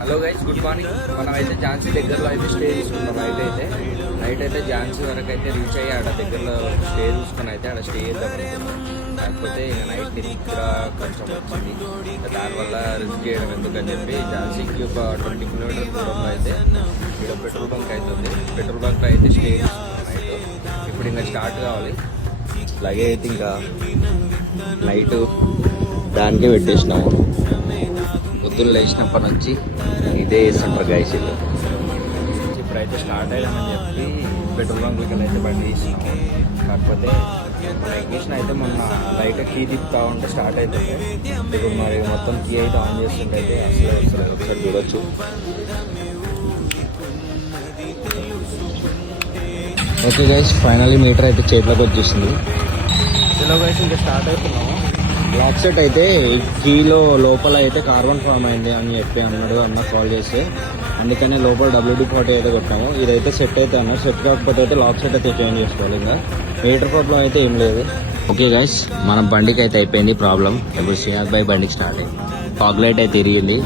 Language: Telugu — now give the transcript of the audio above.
Hello guys, good morning. మనం అయితే ఝాన్సీ దగ్గరలో అయితే స్టే తీసుకున్నాం. నైట్ అయితే ఝాన్సీ వరకు అయితే రీచ్ అయ్యి ఆడ దగ్గరలో స్టే చూసుకుని అయితే ఆడ స్టే చేద్దాం అనుకున్నాం. కాకపోతే నైట్ నిద్ర కొంచెం వచ్చింది. దానివల్ల రిస్క్ చేయడం ఎందుకని చెప్పి ఝాన్సీకి ఒక 20 కిలోమీటర్ దూరంలో అయితే ఇక్కడ పెట్రోల్ బంక్ అవుతుంది. పెట్రోల్ బంక్లో అయితే స్టే తీసుకున్నాం నైట్. ఇప్పుడు ఇంకా స్టార్ట్ కావాలి. అలాగే అయితే ఇంకా నైట్ దానికే పెట్టేసినాము. పొద్దున్న లేచినప్పటి నుంచి ఇదే వేస్తుంటారు గైస్. ఇప్పుడైతే స్టార్ట్ అయ్యామని చెప్పి పెట్రోల్ బంక్లకి అయితే బండి తీసినాము. కాకపోతే మన ఎగ్జిషన్ అయితే మొన్న లైట్ కీ తిప్పుతా ఉంటే స్టార్ట్ అవుతుంది. ఇప్పుడు మరి మొత్తం కీ అయితే ఆన్ చేస్తుంటే అయితే అసలు ఒకసారి చూడొచ్చు. ఓకే గైస్, ఫైనల్లీ మీటర్ అయితే చేతిలోకి వచ్చేసింది. చలో గైస్, ఇంకా స్టార్ట్ అవుతున్నాము. లాక్ సెట్ అయితే కీలో లోపల అయితే కార్బన్ ఫామ్ అయింది అని చెప్పి అన్నాడు అన్న కాల్ చేసి, అందుకనే లోపల WD-40 అయితే కొట్టాము. ఇదైతే సెట్ అయితే అన్నారు. సెట్ కాకపోతే అయితే లాక్ సెట్ అయితే చేంజ్ చేసుకోవాలి. ఇంకా మీటర్ ప్రాబ్లం అయితే ఏం లేదు. ఓకే గైస్, మన బండికి అయితే అయిపోయింది ప్రాబ్లం. ఇప్పుడు శ్రీనాథ్ బాయ్ బండికి స్టార్ట్ అయ్యింది. ఫాగ్ లైట్ అయితే తిరిగింది.